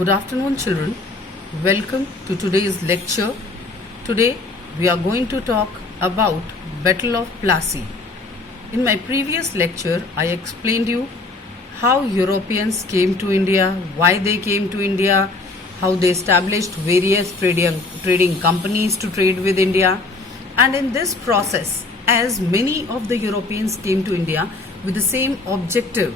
Good afternoon, children. Welcome to today's lecture. Today we are going to talk about Battle of Plassey. In my previous lecture, I explained you how Europeans came to India, why they came to India, how they established various trading companies to trade with India. And in this process, as many of the Europeans came to India with the same objective,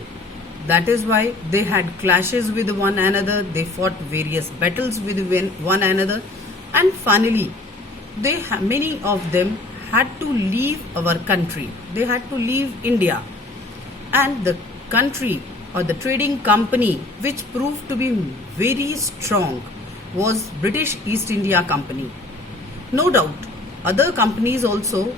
that is why they had clashes with one another, they fought various battles with one another, and finally, many of them had to leave our country. They had to leave India. And the country or the trading company which proved to be very strong was British East India Company. No doubt, other companies also,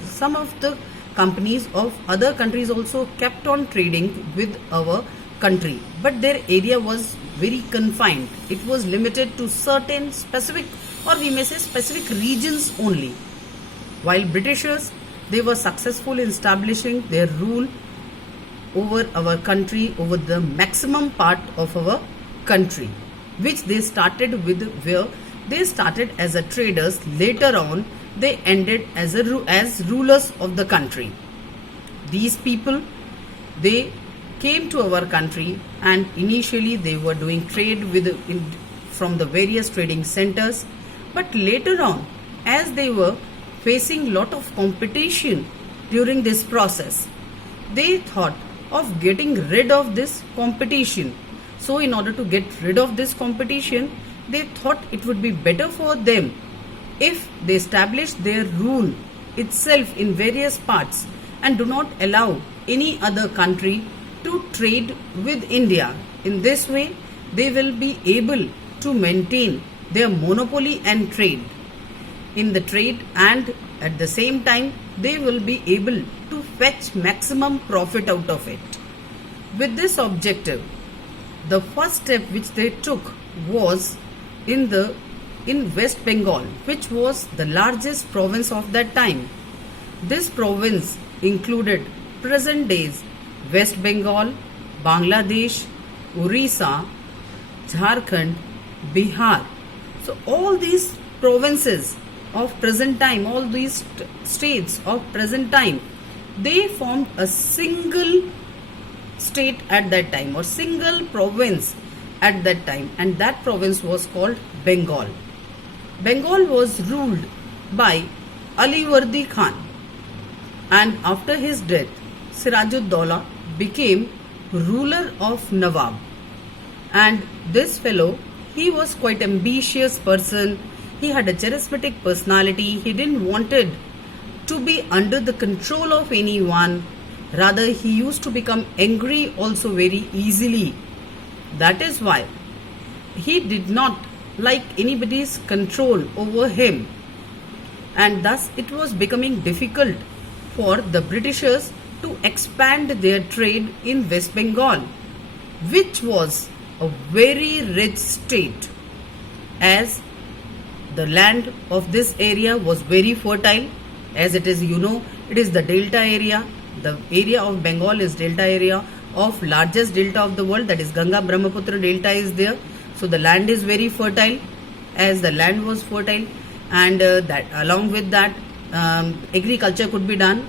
some of the companies of other countries also kept on trading with our country, but their area was very confined. It was limited to certain specific, or we may say specific regions only. While Britishers, they were successful in establishing their rule over our country, over the maximum part of our country, which they started with, where they started as a traders. Later on, they ended as rulers of the country. These people, they came to our country, and initially they were doing trade from the various trading centers. But later on, as they were facing lot of competition during this process, they thought of getting rid of this competition. So in order to get rid of this competition, they thought it would be better for them if they establish their rule itself in various parts and do not allow any other country to trade with India. In this way, they will be able to maintain their monopoly and trade in the trade, and at the same time they will be able to fetch maximum profit out of it. With this objective, the first step which they took was in West Bengal, which was the largest province of that time. This province included present days West Bengal, Bangladesh, Orissa, Jharkhand, Bihar. So all these provinces of present time, all these states of present time, they formed a single state at that time, or single province at that time, and that province was called Bengal. Bengal was ruled by Alivardi Khan, and after his death, Sirajud-Dowla became ruler of Nawab. And this fellow, he was quite ambitious person. He had a charismatic personality. He didn't wanted to be under the control of anyone. Rather, he used to become angry also very easily. That is why he did not like anybody's control over him, and thus it was becoming difficult for the Britishers to expand their trade in West Bengal, which was a very rich state, as the land of this area was very fertile. As it is, it is the delta area. The area of Bengal is delta area of largest delta of the world, that is Ganga Brahmaputra delta is there. So the land is very fertile. As the land was fertile, and that along with that, agriculture could be done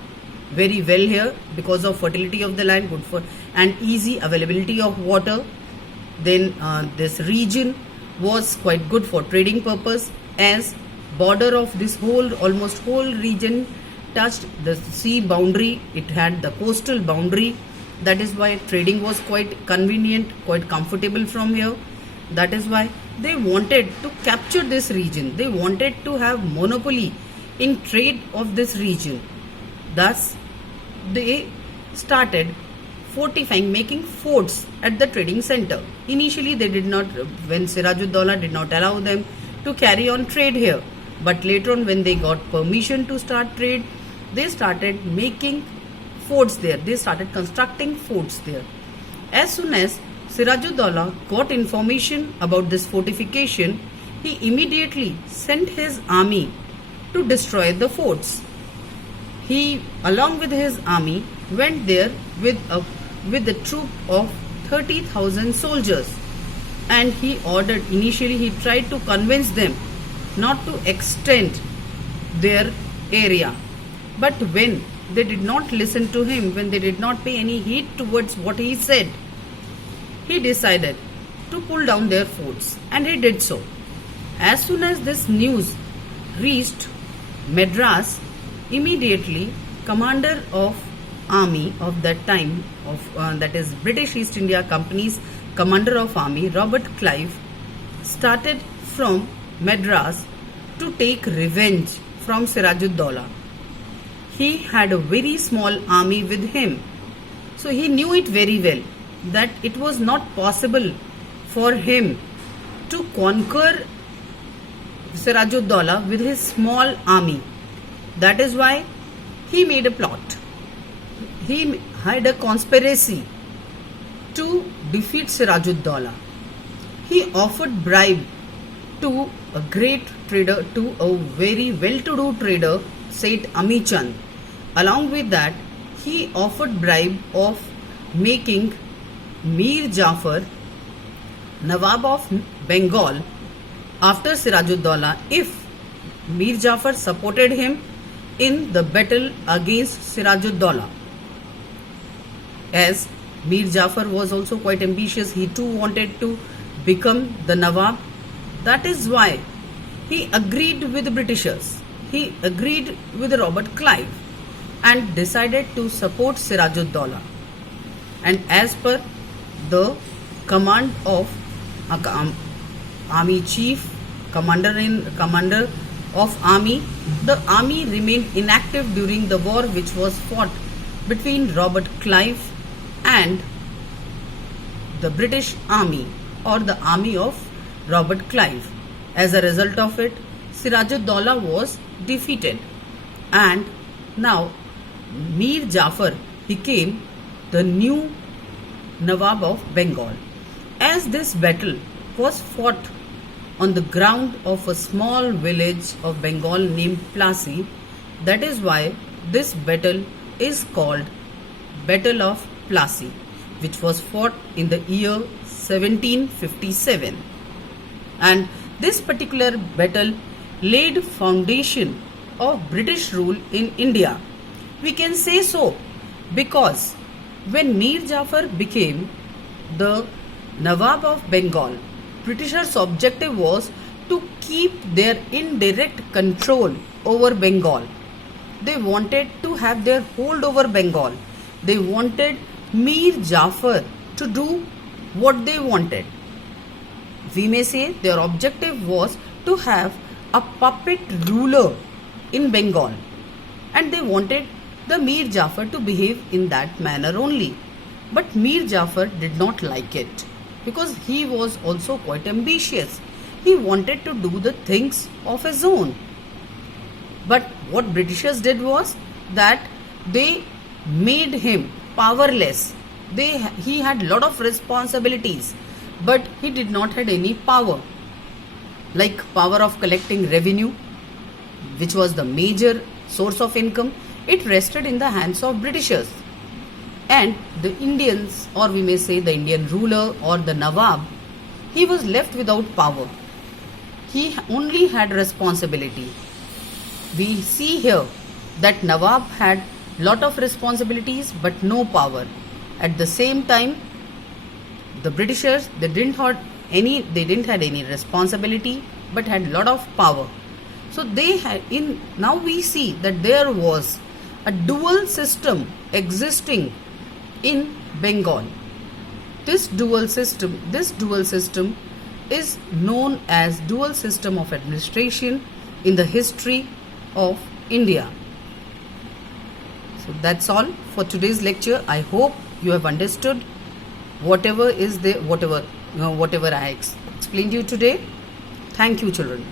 very well here because of fertility of the land, good for and easy availability of water. Then this region was quite good for trading purpose, as border of this almost whole region touched the sea boundary. It had the coastal boundary. That is why trading was quite convenient, quite comfortable from here. That is why they wanted to capture this region. They wanted to have monopoly in trade of this region. Thus, they started fortifying, making forts at the trading center. Initially, they did not, when Sirajud-Dowla did not allow them to carry on trade here. But later on, when they got permission to start trade, they started making forts there. They started constructing forts there. As soon as Sirajud-Dowla got information about this fortification, he immediately sent his army to destroy the forts. He, along with his army, went there with a troop of 30,000 soldiers. and he ordered, initially he tried to convince them not to extend their area. But when they did not listen to him, when they did not pay any heed towards what he said, he decided to pull down their forts, and he did so. As soon as this news reached Madras, immediately commander of army of that time, that is British East India Company's commander of army, Robert Clive, started from Madras to take revenge from Sirajud-Dowla. He had a very small army with him, so he knew it very well that it was not possible for him to conquer Sirajud-Dowla with his small army. That is why he made a plot. He had a conspiracy to defeat Sirajud-Dowla. He offered bribe to a great trader, to a very well-to-do trader, Seth Ami Chand. Along with that, he offered bribe of making Mir Jafar Nawab of Bengal after Sirajud-Dowla if Mir Jafar supported him in the battle against Sirajud-Dowla. As Mir Jafar was also quite ambitious, he too wanted to become the Nawab. That is why he agreed with the Britishers. He agreed with Robert Clive and decided to support Sirajud-Dowla. And as per the command of army chief, commander of army, the army remained inactive during the war which was fought between Robert Clive and the British army, or the army of Robert Clive. As a result of it, Sirajud-Dowla was defeated, and now Mir Jafar became the new Nawab of Bengal. As this battle was fought on the ground of a small village of Bengal named Plassey, that is why this battle is called Battle of Plassey, which was fought in the year 1757. And this particular battle laid foundation of British rule in India. We can say so because when Mir Jafar became the Nawab of Bengal, Britishers' objective was to keep their indirect control over Bengal. They wanted to have their hold over Bengal. They wanted Mir Jafar to do what they wanted. We may say their objective was to have a puppet ruler in Bengal, and they wanted the Mir Jafar to behave in that manner only. But Mir Jafar did not like it because he was also quite ambitious. He wanted to do the things of his own. But what Britishers did was that they made him powerless. He had lot of responsibilities, but he did not have any power, like power of collecting revenue, which was the major source of income. It rested in the hands of Britishers, and the Indians, or we may say the Indian ruler or the Nawab, he was left without power. He only had responsibility. We see here that Nawab had lot of responsibilities but no power. At the same time, the Britishers, they didn't have any responsibility but had lot of power. So now we see that there was a dual system existing in Bengal. This dual system is known as dual system of administration in the history of India. So that's all for today's lecture. I hope you have understood whatever I explained you today. Thank you, children.